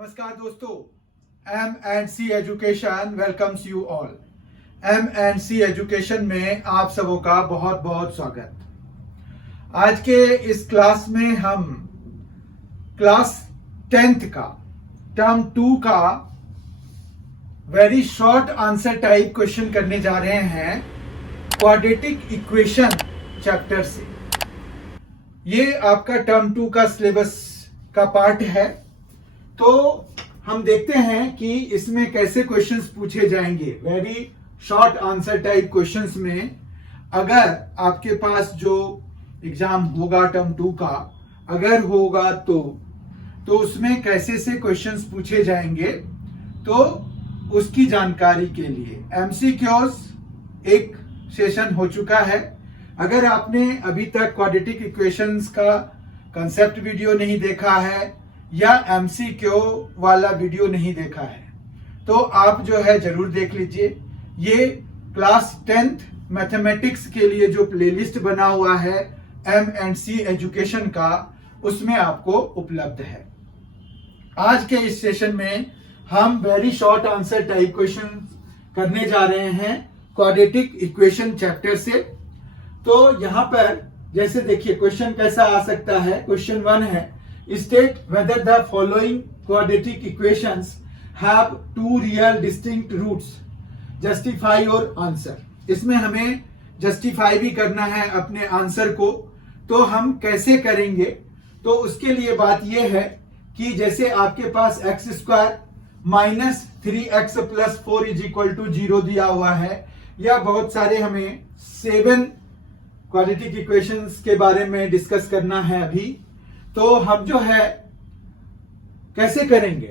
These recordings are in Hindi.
नमस्कार दोस्तों, M&C education welcomes you all. M&C education में आप सबों का बहुत बहुत स्वागत। आज के इस क्लास में हम क्लास 10th का टर्म 2 का very short answer type question करने जा रहे हैं क्वाड्रेटिक इक्वेशन चैप्टर से। ये आपका टर्म 2 का सिलेबस का पार्ट है। तो हम देखते हैं कि इसमें कैसे क्वेश्चंस पूछे जाएंगे। Very short answer type questions में अगर आपके पास जो एग्जाम होगा टर्म 2 का अगर होगा तो उसमें कैसे से क्वेश्चंस पूछे जाएंगे, तो उसकी जानकारी के लिए एमसीक्यूज एक सेशन हो चुका है। अगर आपने अभी तक क्वाड्रेटिक इक्वेशंस का कंसेप्ट वीडियो नहीं देखा है या एमसीक्यू वाला वीडियो नहीं देखा है तो आप जो है जरूर देख लीजिए। ये क्लास 10th मैथमेटिक्स के लिए जो प्लेलिस्ट बना हुआ है M&C एजुकेशन का, उसमें आपको उपलब्ध है। आज के इस सेशन में हम very short answer type question करने जा रहे हैं क्वाड्रेटिक इक्वेशन चैप्टर से। तो यहां पर जैसे देखिए क्वेश्चन कैसा आ सकता है। क्वेश्चन 1 है, state whether the following quadratic equations have two real distinct roots, justify your answer। इसमें हमें जस्टिफाई भी करना है अपने आंसर को। तो हम कैसे करेंगे, तो उसके लिए बात यह है कि जैसे आपके पास x square minus 3x plus 4 is equal to 0 दिया हुआ है, या बहुत सारे हमें 7 क्वाड्रेटिक इक्वेशंस के बारे में डिस्कस करना है अभी। तो हम जो है कैसे करेंगे,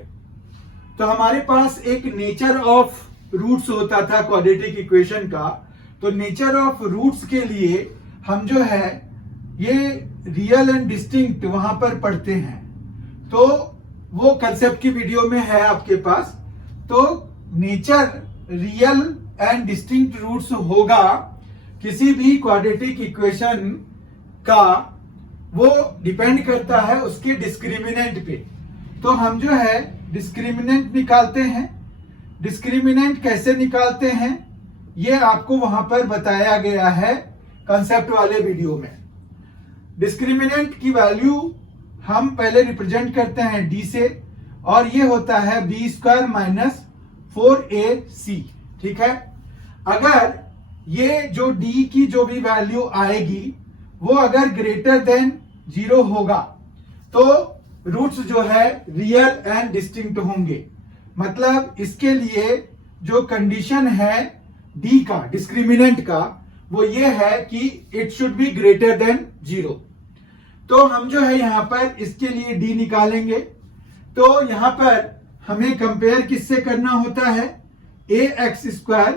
तो हमारे पास एक नेचर ऑफ रूट्स होता था क्वाड्रेटिक इक्वेशन का। तो नेचर ऑफ रूट्स के लिए हम जो है ये रियल एंड डिस्टिंक्ट वहां पर पढ़ते हैं। तो वो कंसेप्ट की वीडियो में है आपके पास। तो nature real and distinct roots होगा किसी भी क्वाड्रेटिक इक्वेशन का, वो डिपेंड करता है उसके डिस्क्रिमिनेंट पे। तो हम जो है डिस्क्रिमिनेंट निकालते हैं। डिस्क्रिमिनेंट कैसे निकालते हैं ये आपको वहां पर बताया गया है कंसेप्ट वाले वीडियो में। डिस्क्रिमिनेंट की वैल्यू हम पहले रिप्रेजेंट करते हैं डी से, और ये होता है बी स्क्वायर माइनस 4ac। ठीक है। अगर ये जो डी की जो भी वैल्यू आएगी वो अगर ग्रेटर देन 0 होगा तो रूट्स जो है रियल एंड डिस्टिंक्ट होंगे। मतलब इसके लिए जो कंडीशन है डी का डिस्क्रिमिनेंट का, वो ये है कि it should be greater than 0। तो हम जो है यहां पर इसके लिए डी निकालेंगे। तो यहां पर हमें कंपेयर किससे करना होता है, ax square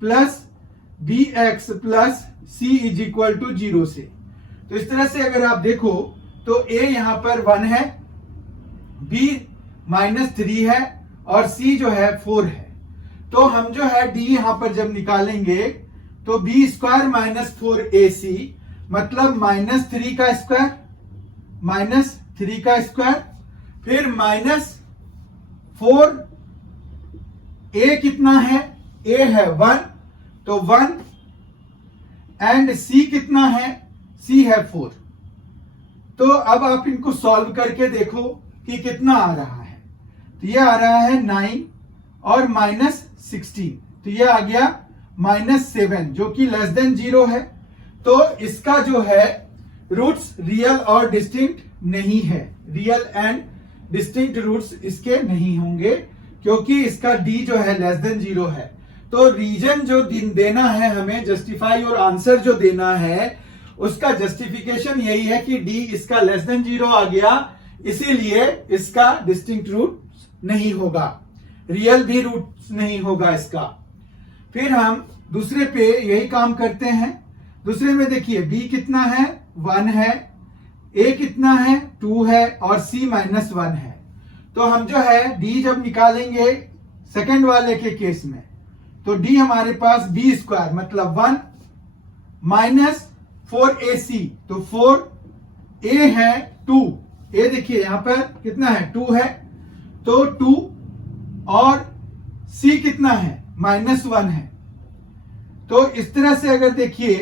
plus bx plus c is equal to 0 से। तो इस तरह से अगर आप देखो तो a यहां पर 1 है, b माइनस 3 है और c जो है 4 है। तो हम जो है d यहां पर जब निकालेंगे तो b स्क्वायर माइनस 4ac मतलब माइनस 3 का स्क्वायर माइनस 3 का स्क्वायर, फिर माइनस 4, a कितना है, a है 1 तो 1, एंड c कितना है, c है 4। तो अब आप इनको सॉल्व करके देखो कि कितना आ रहा है। तो ये आ रहा है 9 और माइनस 16, तो ये आ गया माइनस 7 जो कि लेस देन 0 है। तो इसका जो है रूट्स रियल और डिस्टिंक्ट नहीं है। रियल एंड डिस्टिंक्ट रूट्स इसके नहीं होंगे क्योंकि इसका डी जो है लेस देन 0 है। तो रीजन जो देना है हमें, जस्टिफाई और आंसर जो देना है, उसका जस्टिफिकेशन यही है कि डी इसका लेस देन 0 आ गया, इसीलिए इसका डिस्टिंक्ट रूट नहीं होगा, रियल भी रूट नहीं होगा इसका। फिर हम दूसरे पे यही काम करते हैं। दूसरे में देखिए b कितना है, 1 है, a कितना है, 2 है और c माइनस 1 है। तो हम जो है d जब निकालेंगे सेकेंड वाले के केस में, तो d हमारे पास b स्क्वायर मतलब 1 माइनस 4ac, तो 4, a है 2, a देखिए यहां पर कितना है 2 है, तो 2 और c कितना है -1 है। तो इस तरह से अगर देखिए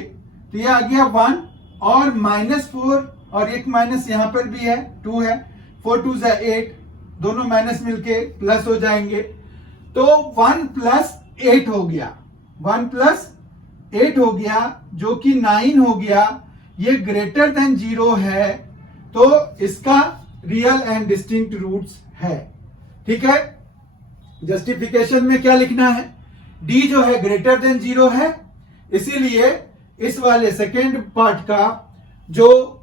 तो ये आ गया 1 और -4 और एक माइनस यहां पर भी है 2 है, 4 2 8, दोनों माइनस मिलके प्लस हो जाएंगे। तो 1 + 8 हो गया, 1 + 8 हो गया जो कि 9 हो गया। ये ग्रेटर देन 0 है तो इसका रियल एंड डिस्टिंक्ट रूट्स है। ठीक है, जस्टिफिकेशन में क्या लिखना है, डी जो है ग्रेटर देन 0 है, इसीलिए इस वाले सेकेंड पार्ट का जो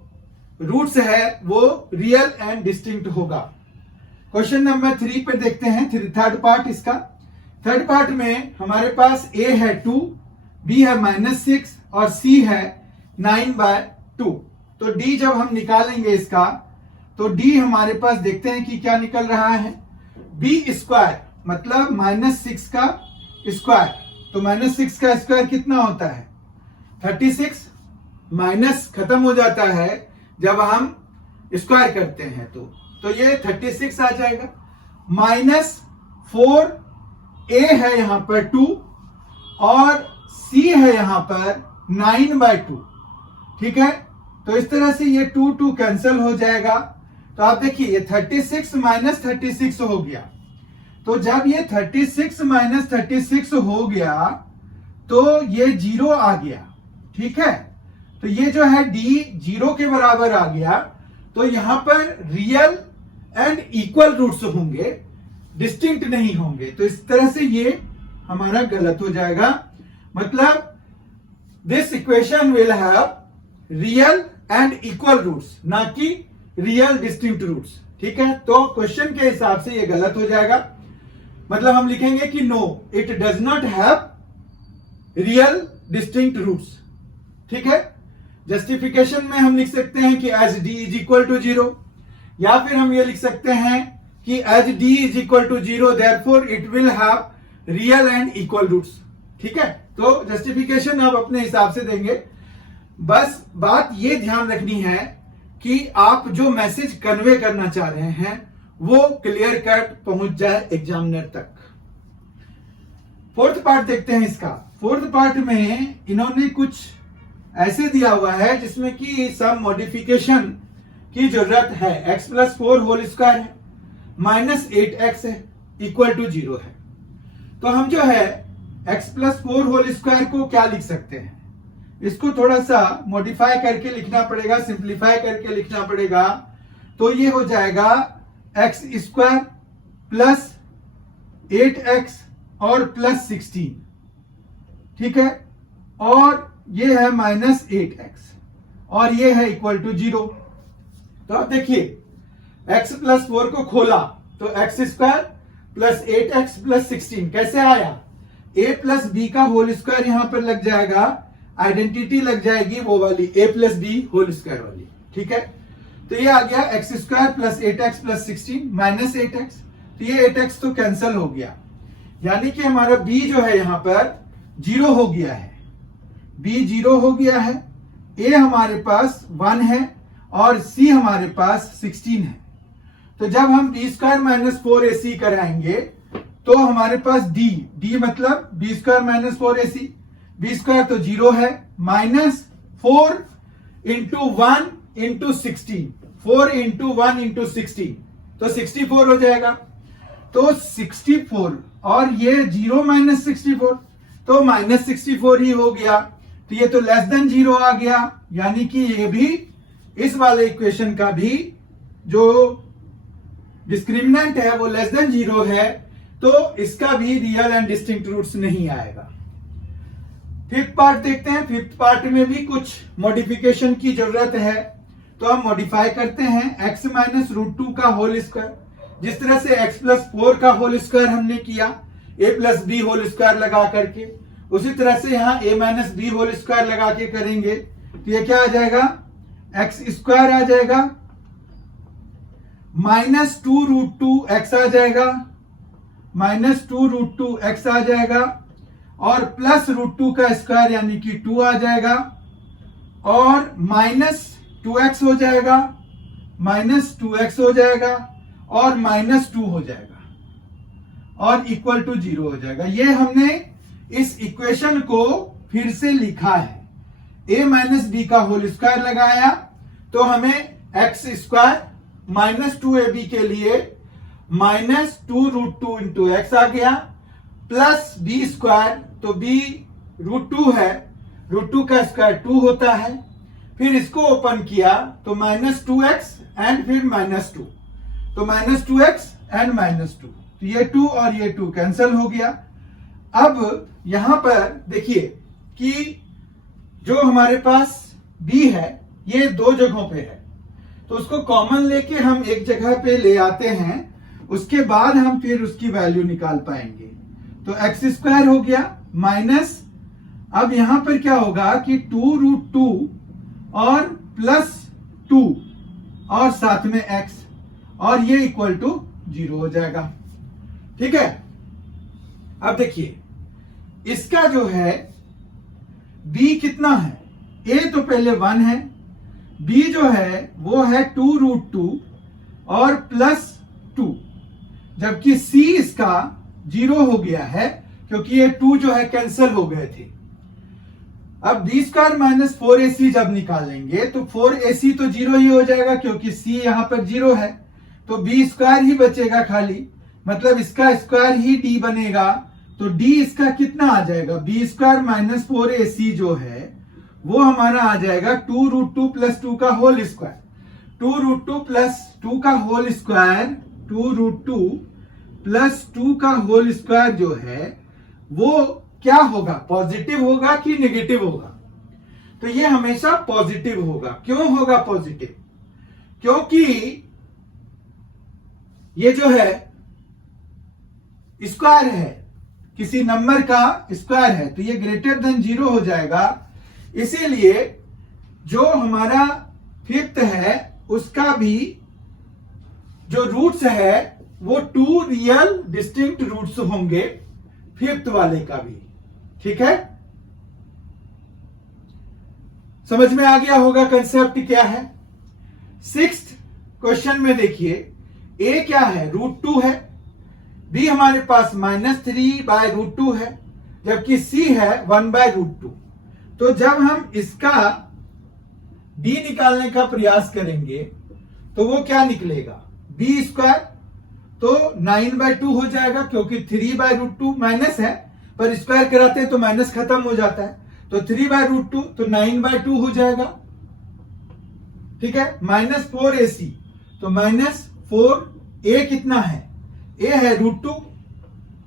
रूट्स है वो रियल एंड डिस्टिंक्ट होगा। क्वेश्चन नंबर 3 पे देखते हैं, थर्ड पार्ट इसका। थर्ड पार्ट में हमारे पास a है 2, b है -6 और c है 9/2। तो d जब हम निकालेंगे इसका तो d हमारे पास देखते हैं कि क्या निकल रहा है, b² मतलब -6 का स्क्वायर। तो -6 का स्क्वायर कितना होता है 36, माइनस खत्म हो जाता है जब हम स्क्वायर करते हैं तो ये 36 आ जाएगा। -4a है यहां पर 2 और c है यहां पर 9/2। ठीक है, तो इस तरह से ये 2 2 कैंसिल हो जाएगा। तो आप देखिए ये 36 - 36 हो गया। तो जब ये 36 - 36 हो गया तो ये 0 आ गया। ठीक है, तो ये जो है d 0 के बराबर आ गया। तो यहां पर रियल एंड इक्वल रूट्स होंगे, डिस्टिंक्ट नहीं होंगे। तो इस तरह से ये हमारा गलत हो जाएगा। मतलब this equation will have real and equal roots, ना कि रियल डिस्टिंक्ट रूट्स। ठीक है, तो क्वेश्चन के हिसाब से ये गलत हो जाएगा। मतलब हम लिखेंगे कि no, it does not have real distinct roots. ठीक है, जस्टिफिकेशन में हम लिख सकते हैं कि एज d = 0, या फिर हम ये लिख सकते हैं कि as d = 0 therefore it will have real and equal roots. ठीक है, तो जस्टिफिकेशन आप अपने हिसाब से देंगे। बस बात ये ध्यान रखनी है कि आप जो मैसेज कन्वे करना चाह रहे हैं वो क्लियर कट पहुंच जाए एग्जामिनर तक। फोर्थ पार्ट देखते हैं इसका। फोर्थ पार्ट में इन्होंने कुछ ऐसे दिया हुआ है जिसमें कि सम मॉडिफिकेशन की जरूरत है। x + 4 होल स्क्वायर है, -8x है, = 0 है। तो हम जो है x + 4 होल स्क्वायर को क्या लिख सकते हैं, इसको थोड़ा सा मॉडिफाई करके लिखना पड़ेगा, सिंप्लीफाई करके लिखना पड़ेगा। तो ये हो जाएगा x² + 8x और +16। ठीक है, और ये है -8x और ये है = 0। तो आप देखिए x + 4 को खोला तो x² + 8x + 16 कैसे आया, a + b का होल स्क्वायर यहां पर लग जाएगा, आइडेंटिटी लग जाएगी वो वाली a + b होल स्क्वायर वाली। ठीक है, तो ये आ गया x² + 8x + 16 -8x। तो ये 8x तो कैंसिल हो गया, यानी कि हमारा b जो है यहां पर 0 हो गया है, b 0 हो गया है, a हमारे पास 1 है और c हमारे पास 16 है। तो जब हम b² - 4ac कराएंगे तो हमारे पास d मतलब b² - 4ac, b² तो 0 है, -4 × 1 × 16, 4 × 1 × 16 तो 64 हो जाएगा। तो 64 और ये 0 - 64 तो -64 ही हो गया। तो ये तो लेस देन 0 आ गया, यानी कि ये भी इस वाले इक्वेशन का भी जो डिस्क्रिमिनेंट है वो लेस देन 0 है, तो इसका भी रियल एंड डिस्टिंक्ट रूट्स नहीं आएगा। फिफ्थ पार्ट देखते हैं। फिफ्थ पार्ट में भी कुछ मॉडिफिकेशन की जरूरत है, तो हम मॉडिफाई करते हैं। x - √2 का होल स्क्वायर, जिस तरह से x + 4 का होल स्क्वायर हमने किया a + b होल स्क्वायर लगा करके, उसी तरह से यहां a - b होल स्क्वायर लगा के करेंगे। तो ये क्या आ जाएगा, x² आ जाएगा, -2√2x आ जाएगा, -2√2x आ जाएगा, और +√2 का स्क्वायर यानी कि 2 आ जाएगा, और -2x हो जाएगा, -2x हो जाएगा, और -2 हो जाएगा और इक्वल टू 0 हो जाएगा। ये हमने इस इक्वेशन को फिर से लिखा है। a माइनस डी का होल स्क्वायर लगाया तो हमें एक्स स्क्वायर -2ab के लिए -2√2 इंटू एक्स आ गया, प्लस बी स्क्वायर, तो b √2 है, √2 का स्क्वायर 2 होता है। फिर इसको ओपन किया तो -2x एंड फिर -2, तो -2x एंड -2, तो ये 2 और ये 2 कैंसिल हो गया। अब यहां पर देखिए कि जो हमारे पास b है ये दो जगहों पे है, तो उसको कॉमन लेके हम एक जगह पे ले आते हैं, उसके बाद हम फिर उसकी वैल्यू निकाल पाएंगे। तो एक्स स्क्वायर हो गया माइनस, अब यहां पर क्या होगा कि 2√2 और +2 और साथ में x, और ये इक्वल टू 0 हो जाएगा। ठीक है, अब देखिए इसका जो है b कितना है, a तो पहले 1 है, b जो है वो है 2√2 और +2, जबकि c इसका 0 हो गया है क्योंकि ये 2 जो है कैंसिल हो गए थे। अब b स्क्वायर माइनस 4ac जब निकालेंगे तो 4ac तो 0 ही हो जाएगा क्योंकि c यहां पर 0 है, तो b स्क्वायर ही बचेगा खाली, मतलब इसका स्क्वायर ही d बनेगा। तो d इसका कितना आ जाएगा, b स्क्वायर माइनस 4ac जो है वो हमारा आ जाएगा 2√2 + 2 का होल स्क्वायर, 2√2 + 2 का होल स्क्वायर, 2√2 + 2 का होल स्क्वायर जो है वो क्या होगा, पॉजिटिव होगा कि नेगेटिव होगा, तो ये हमेशा पॉजिटिव होगा। क्यों होगा पॉजिटिव, क्योंकि ये जो है स्क्वायर है, किसी नंबर का स्क्वायर है, तो ये ग्रेटर देन 0 हो जाएगा। इसीलिए जो हमारा फिफ्थ है उसका भी जो रूट्स है वो 2 रियल डिस्टिंक्ट रूट्स होंगे, फिफ्थ वाले का भी। ठीक है, समझ में आ गया होगा कंसेप्ट क्या है। सिक्स्थ क्वेश्चन में देखिए a क्या है, √2 है, b हमारे पास -3/√2 है, जबकि c है 1/√2। तो जब हम इसका d निकालने का प्रयास करेंगे तो वो क्या निकलेगा, b स्क्वायर तो 9/2 हो जाएगा, क्योंकि 3/√2 माइनस है पर स्क्वायर कराते हैं तो माइनस खत्म हो जाता है, तो 3/√2 तो 9/2 हो जाएगा। ठीक है, -4ac तो -4a कितना है, a है √2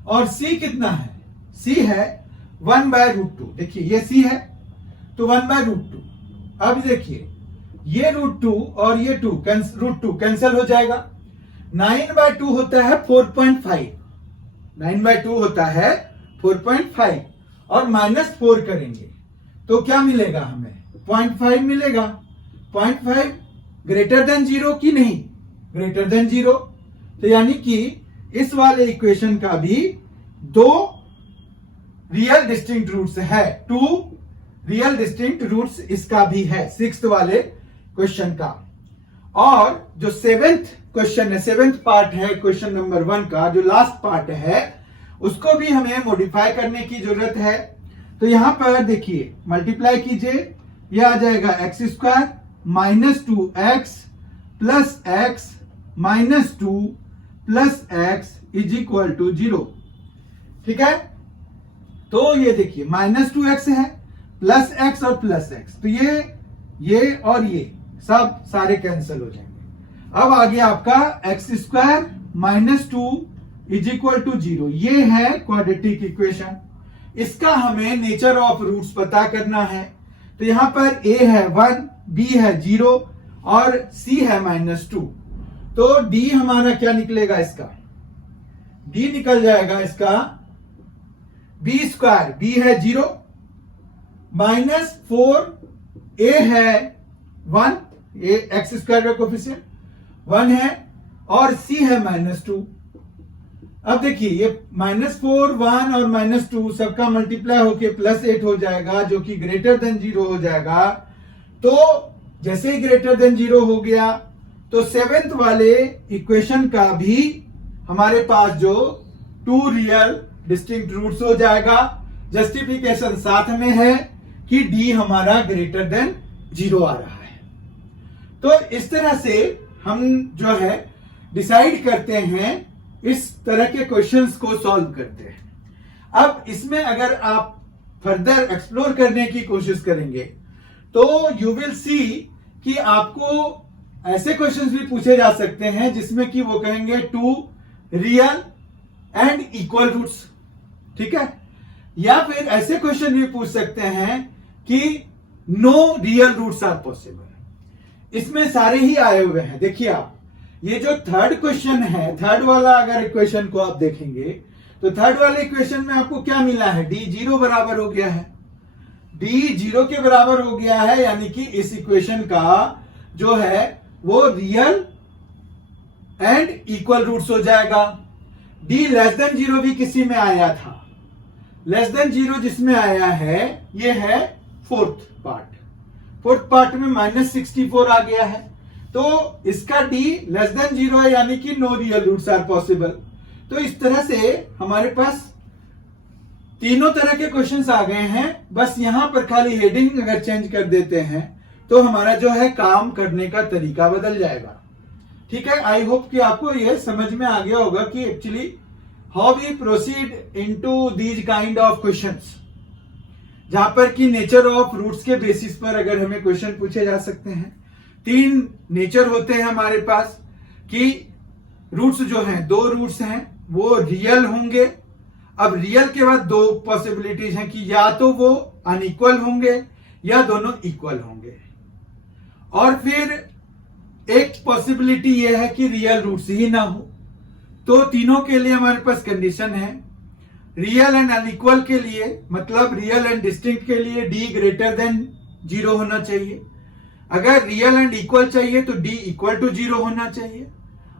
और c कितना है, c है 1/√2। देखिए ये c है तो 1/√2। अब देखिए ये √2 और ये √2 कैंसिल हो जाएगा, 9/2 होता है 4.5, 9/2 होता है 4.5 और -4 करेंगे तो क्या मिलेगा हमें, 0.5 मिलेगा। 0.5 ग्रेटर देन 0 की नहीं, ग्रेटर देन 0, तो यानी कि इस वाले इक्वेशन का भी 2 रियल डिस्टिंक्ट रूट्स है, 2 रियल डिस्टिंक्ट रूट्स इसका भी है, सिक्स्थ वाले क्वेश्चन का। और जो सेवेंथ क्वेश्चन है, सेवेंथ पार्ट है क्वेश्चन नंबर 1 का, जो लास्ट पार्ट है, उसको भी हमें मॉडिफाई करने की जरूरत है। तो यहां पर देखिए मल्टीप्लाई कीजिए, यह आ जाएगा x square -2x + x -2 + x = 0। ठीक है, तो ये देखिए -2x है, +x और +x, तो ये और ये सब सारे कैंसिल हो जाएंगे। अब आ गया आपका x स्क्वायर -2 = 0। ये है क्वाड्रेटिक इक्वेशन, इसका हमें नेचर ऑफ रूट्स पता करना है। तो यहां पर a है 1, b है 0 और c है -2, तो d हमारा क्या निकलेगा, इसका d निकल जाएगा इसका b स्क्वायर, b है 0 -4, a है 1, ये एक्स स्क्वायर का कोफिशिएंट 1 है और c है -2। अब देखिए ये -4, 1 और -2 सबका मल्टीप्लाई होके +8 हो जाएगा, जो कि ग्रेटर देन 0 हो जाएगा। तो जैसे ही ग्रेटर देन 0 हो गया तो सेवेंथ वाले इक्वेशन का भी हमारे पास जो 2 रियल डिस्टिंक्ट रूट्स हो जाएगा। जस्टिफिकेशन साथ में है कि डी हमारा ग्रेटर देन 0 आ रहा है। तो इस तरह से हम जो है डिसाइड करते हैं, इस तरह के क्वेश्चंस को सॉल्व करते हैं। अब इसमें अगर आप फर्दर एक्सप्लोर करने की कोशिश करेंगे तो यू विल सी कि आपको ऐसे क्वेश्चंस भी पूछे जा सकते हैं जिसमें कि वो कहेंगे 2 रियल एंड इक्वल रूट्स, ठीक है। या फिर ऐसे क्वेश्चन भी पूछ सकते हैं कि no real roots are possible. इसमें सारे ही आए हुए हैं। देखिए आप, ये जो थर्ड क्वेश्चन है, थर्ड वाला अगर इक्वेशन को आप देखेंगे तो थर्ड वाले इक्वेशन में आपको क्या मिला है, डी 0 बराबर हो गया है। डी 0 के बराबर हो गया है, यानी कि इस इक्वेशन का जो है वो रियल एंड इक्वल रूट्स हो जाएगा। डी लेस देन 0 भी किसी में आया था। लेस देन 0 जिसमें आया है ये है फोर्थ पार्ट में -64 आ गया है। तो इसका डी लेस देन 0 है, यानी कि no real roots are possible. तो इस तरह से हमारे पास तीनों तरह के क्वेश्चंस आ गए हैं। बस यहां पर खाली हेडिंग अगर चेंज कर देते हैं तो हमारा जो है काम करने का तरीका बदल जाएगा, ठीक है। आई होप कि आपको ये समझ में आ गया होगा कि actually how we proceed into these kind of questions, जहां पर कि नेचर ऑफ रूट्स के बेसिस पर अगर हमें क्वेश्चन पूछे जा सकते हैं। 3 नेचर होते हैं हमारे पास कि रूट्स जो हैं, 2 रूट्स हैं वो रियल होंगे। अब रियल के बाद 2 पॉसिबिलिटीज हैं कि या तो वो अनइक्वल होंगे या दोनों इक्वल होंगे। और फिर एक पॉसिबिलिटी ये है कि रियल रूट्स ही ना हो। तो तीनों के लिए हमारे पास कंडीशन है। रियल एंड अनइक्वल के लिए, मतलब रियल एंड डिस्टिंक्ट के लिए डी ग्रेटर देन 0 होना चाहिए। अगर रियल एंड इक्वल चाहिए तो डी इक्वल टू 0 होना चाहिए।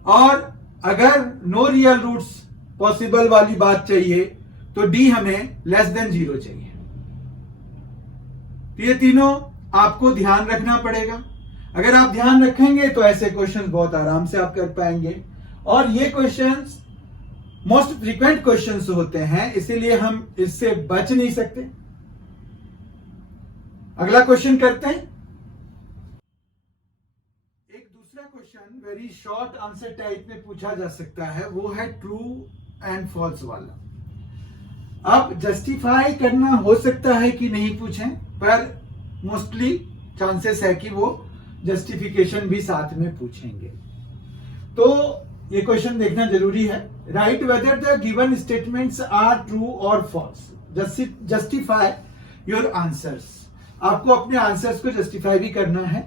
और अगर नो रियल रूट्स पॉसिबल वाली बात चाहिए तो डी हमें लेस देन 0 चाहिए। तो ये तीनों आपको ध्यान रखना पड़ेगा। अगर आप ध्यान रखेंगे तो ऐसे क्वेश्चंस बहुत आराम से आप कर पाएंगे। और ये क्वेश्चंस मोस्ट फ्रीक्वेंट क्वेश्चंस होते हैं, इसीलिए हम इससे बच नहीं सकते। अगला क्वेश्चन करते हैं। एक दूसरा question very short answer type में पूछा जा सकता है, वो है ट्रू एंड फॉल्स वाला। अब जस्टिफाई करना हो सकता है कि नहीं पूछें, पर मोस्टली चांसेस है कि वो जस्टिफिकेशन भी साथ में पूछेंगे। तो ये क्वेश्चन देखना जरूरी है। Right whether the given statements are true और फॉल्स, जस्टिफाई योर आंसर्स। आपको अपने आंसर्स को जस्टिफाई भी करना है।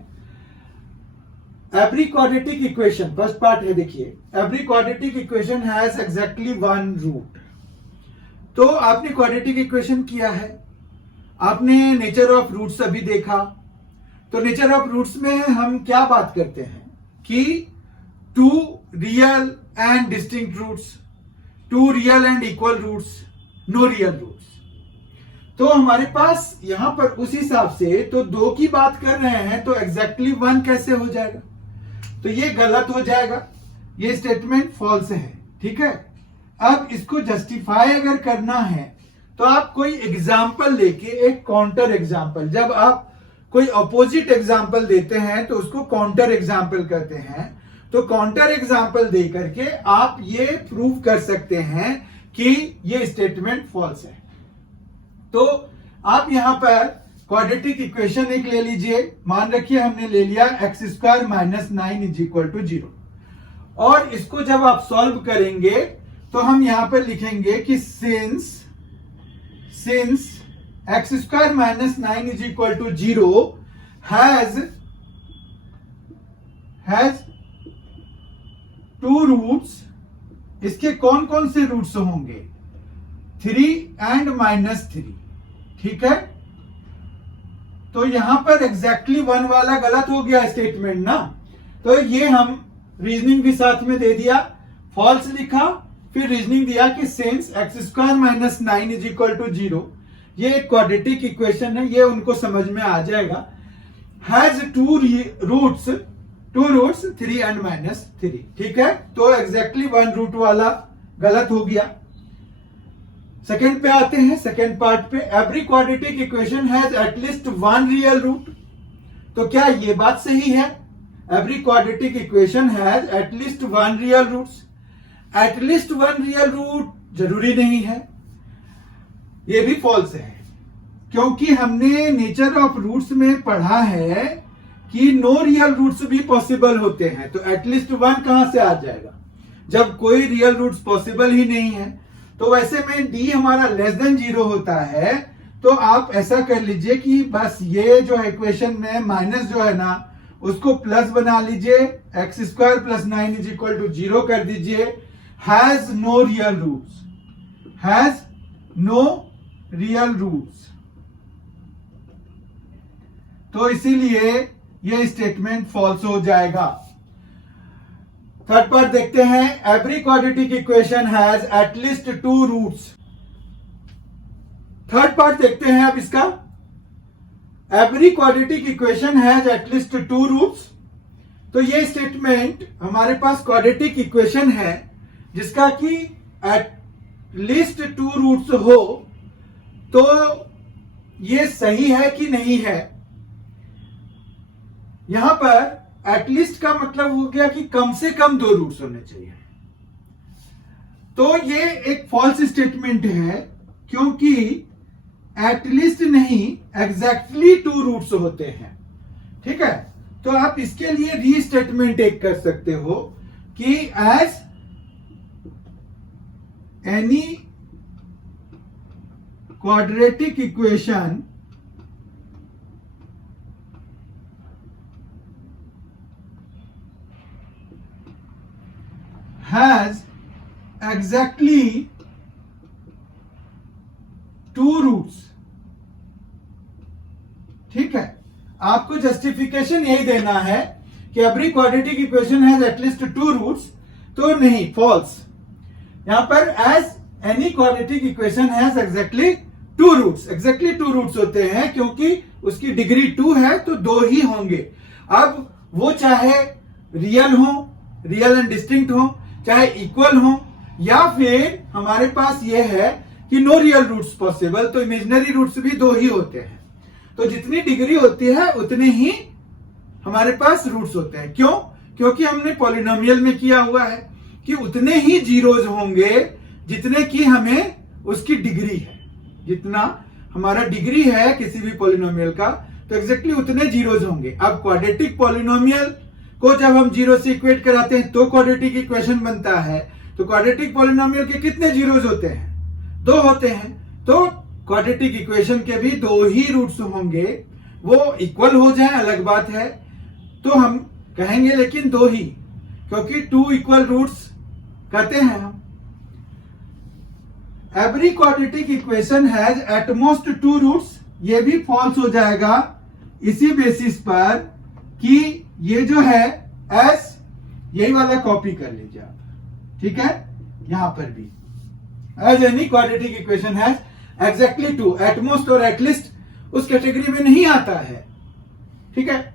Every quadratic equation, first part है, देखिए, every quadratic equation has exactly 1 root. तो आपने क्वाड्रेटिक इक्वेशन किया है, आपने नेचर ऑफ रूट्स अभी देखा। तो नेचर ऑफ रूट्स में हम क्या बात करते हैं कि 2 real and distinct roots, 2 real and equal roots, no real roots. तो हमारे पास यहां पर उस हिसाब से तो 2 की बात कर रहे हैं, तो एग्जैक्टली 1 कैसे हो जाएगा? तो ये गलत हो जाएगा, ये स्टेटमेंट फॉल्स है, ठीक है। अब इसको जस्टिफाई अगर करना है तो आप कोई एग्जाम्पल लेके, एक काउंटर एग्जाम्पल, जब आप कोई अपोजिट एग्जाम्पल देते हैं तो उसको काउंटर एग्जाम्पल कहते हैं। तो काउंटर एग्जाम्पल दे करके आप ये प्रूव कर सकते हैं कि ये स्टेटमेंट फॉल्स है। तो आप यहां पर क्वाड्रेटिक इक्वेशन एक ले लीजिए। मान रखिए हमने ले लिया x² - 9 = 0। और इसको जब आप सॉल्व करेंगे तो हम यहां पर लिखेंगे कि सिंस x² - 9 = 0 has 2 रूट्स। इसके कौन कौन से रूट्स होंगे? 3 and -3, ठीक है। तो यहां पर एग्जैक्टली 1 वाला गलत हो गया स्टेटमेंट ना, तो ये हम रीजनिंग भी साथ में दे दिया, फॉल्स लिखा, फिर रीजनिंग दिया कि सिंस x² - 9 = 0, ये एक क्वाड्रेटिक इक्वेशन है, ये उनको समझ में आ जाएगा। Has 2 roots, 2 roots 3 and -3। ठीक है, तो एग्जैक्टली 1 रूट वाला गलत हो गया। सेकेंड पे आते हैं, सेकेंड पार्ट पे। Every quadratic equation has at least 1 real root. तो क्या ये बात सही है? Every quadratic equation has at least 1 real roots. At least 1 real root जरूरी नहीं है, ये भी फॉल्स है, क्योंकि हमने नेचर ऑफ रूट्स में पढ़ा है कि नो रियल रूट्स भी पॉसिबल होते हैं। तो एटलीस्ट 1 कहां से आ जाएगा जब कोई रियल रूट्स पॉसिबल ही नहीं है। तो वैसे में डी हमारा लेस देन 0 होता है, तो आप ऐसा कर लीजिए कि बस ये जो इक्वेशन में माइनस जो है ना उसको प्लस बना लीजिए, x² + 9 = 0 कर दीजिए। Has no real roots, has no real roots. तो इसीलिए यह स्टेटमेंट फॉल्स हो जाएगा। थर्ड पार्ट देखते हैं। Every quadratic equation has at least 2 roots. Third part देखते हैं अब इसका। Every quadratic equation has at least 2 roots. तो ये स्टेटमेंट हमारे पास क्वाड्रेटिक इक्वेशन है जिसका कि एटलीस्ट 2 रूट्स हो, तो ये सही है कि नहीं है? यहां पर एटलीस्ट का मतलब हो गया कि कम से कम 2 रूट्स होने चाहिए। तो ये एक फॉल्स स्टेटमेंट है, क्योंकि एटलीस्ट नहीं एग्जैक्टली 2 रूट्स होते हैं। ठीक है, तो आप इसके लिए री स्टेटमेंट एक कर सकते हो कि as any quadratic equation has exactly 2 roots. ठीक है, आपको जस्टिफिकेशन यही देना है कि every quadratic equation has at least 2 roots. तो नहीं, फॉल्स। यहां पर as any quadratic equation has exactly 2 roots. Exactly 2 roots होते हैं क्योंकि उसकी डिग्री 2 है, तो 2 ही होंगे। अब वो चाहे रियल हो, रियल एंड डिस्टिंक्ट हो, चाहे इक्वल हो, या फिर हमारे पास यह है कि नो रियल रूट्स पॉसिबल, तो इमेजिनरी रूट्स भी 2 ही होते हैं। तो जितनी डिग्री होती है उतने ही हमारे पास रूट्स होते हैं। क्यों? क्योंकि हमने पॉलिनोमियल में किया हुआ है कि उतने ही जीरोज होंगे जितने की हमें उसकी डिग्री है। जितना हमारा डिग्री है किसी भी पॉलिनोमियल का, तो एग्जैक्टली उतने जीरोज होंगे। अब क्वाड्रेटिक पॉलिनोमियल को जब हम 0 से इक्वेट कराते हैं तो क्वाड्रेटिक इक्वेशन बनता है। तो क्वाड्रेटिक पॉलिनोमियल के कितने जीरोज होते हैं? 2 होते हैं। तो क्वाड्रेटिक इक्वेशन के भी 2 ही रूट्स होंगे। वो इक्वल हो जाए अलग बात है, तो हम कहेंगे लेकिन 2 ही, क्योंकि 2 इक्वल रूट्स कहते हैं हम। Every quadratic equation has at most 2 roots. ये भी फॉल्स हो जाएगा इसी बेसिस पर कि ये जो है एस, यही वाला कॉपी कर लीजिए आप। ठीक है, यहां पर भी as any quadratic equation has exactly 2, at most और एटलीस्ट उस कैटेगरी में नहीं आता है। ठीक है,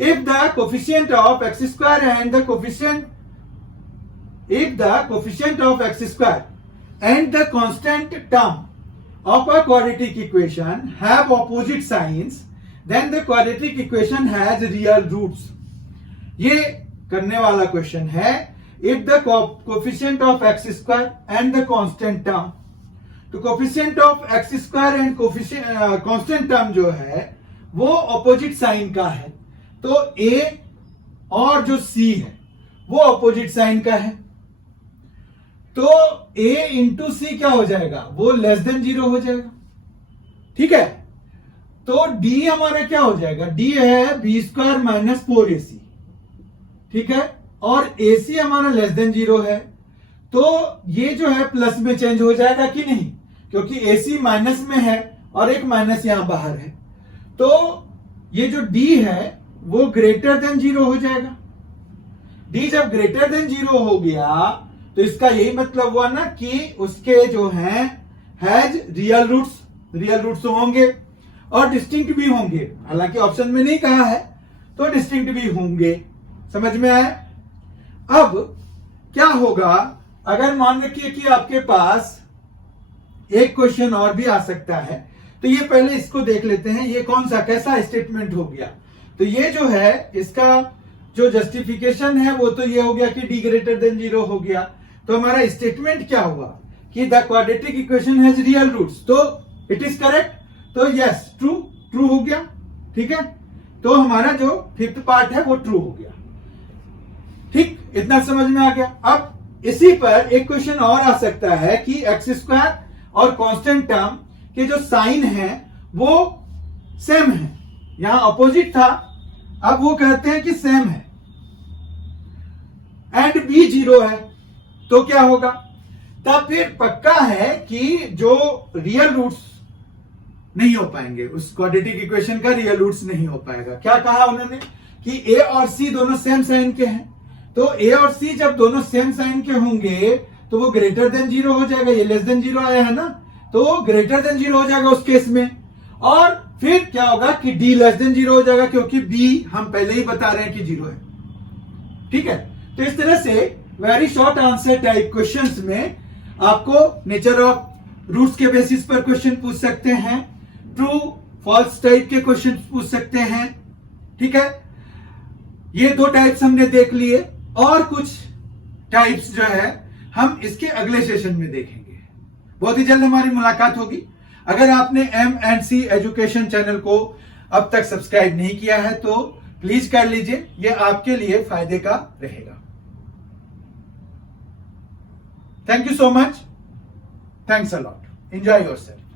if the coefficient of x² and the coefficient of x² and the constant term of a quadratic equation have opposite signs, then the quadratic equation has real roots। ये करने वाला क्वेश्चन है। if the coefficient of x² and the constant term, तो coefficient of x² and constant term जो है वो ऑपोजिट साइन का है, तो a और जो c है वो ऑपोजिट साइन का है, तो a इंटू सी क्या हो जाएगा? वो लेस देन 0 हो जाएगा। ठीक है, तो d हमारा क्या हो जाएगा? d है b² - 4ac। ठीक है, और ac हमारा लेस देन 0 है, तो ये जो है प्लस में चेंज हो जाएगा कि नहीं? क्योंकि ac माइनस में है और एक माइनस यहां बाहर है, तो ये जो d है वो ग्रेटर देन 0 हो जाएगा। d जब ग्रेटर देन 0 हो गया तो इसका यही मतलब हुआ ना कि उसके जो हैं हैज रियल रूट्स होंगे और डिस्टिंक्ट भी होंगे। हालांकि ऑप्शन में नहीं कहा है, तो डिस्टिंक्ट भी होंगे। समझ में आया? अब क्या होगा अगर मान रखिए कि आपके पास एक क्वेश्चन और भी आ सकता है, तो ये पहले इसको देख लेते हैं, ये कौन सा कैसा स्टेटमेंट हो गया। तो ये जो है इसका जो जस्टिफिकेशन है वो तो ये हो गया कि d ग्रेटर देन 0 हो गया। तो हमारा स्टेटमेंट क्या हुआ कि the quadratic equation has real roots, तो इट इज करेक्ट, तो यस ट्रू हो गया। ठीक है, तो हमारा जो फिफ्थ पार्ट है वो ट्रू हो गया। ठीक, इतना समझ में आ गया। अब इसी पर एक क्वेश्चन और आ सकता है कि एक्स स्क्वायर और कांस्टेंट टर्म के जो साइन है वो सेम है, यहां अपोजिट था, अब वो कहते हैं कि सेम है एंड बी 0 है, तो क्या होगा? तब फिर पक्का है कि जो रियल रूट्स नहीं हो पाएंगे, उस क्वाड्रेटिक इक्वेशन का रियल रूट्स नहीं हो पाएगा। क्या कहा उन्होंने कि ए और सी दोनों सेम साइन के हैं, तो ए और सी जब दोनों सेम साइन के होंगे तो वो ग्रेटर देन 0 हो जाएगा। ये लेस देन 0 आया है ना, तो वो ग्रेटर देन 0 हो जाएगा उस केस में। और फिर क्या होगा कि डी लेस देन 0 हो जाएगा, क्योंकि बी हम पहले ही बता रहे हैं कि 0 है। ठीक है, तो इस तरह से very short answer type questions में आपको नेचर ऑफ रूट्स के बेसिस पर क्वेश्चन पूछ सकते हैं, ट्रू फॉल्स टाइप के क्वेश्चन पूछ सकते हैं। ठीक है, ये 2 टाइप्स हमने देख लिए, और कुछ टाइप्स जो है हम इसके अगले सेशन में देखेंगे। बहुत ही जल्द हमारी मुलाकात होगी। अगर आपने M&C एजुकेशन चैनल को अब तक सब्सक्राइब नहीं किया है तो प्लीज कर लीजिए, यह आपके लिए फायदे का रहेगा। Thank you so much, thanks a lot, enjoy yourself.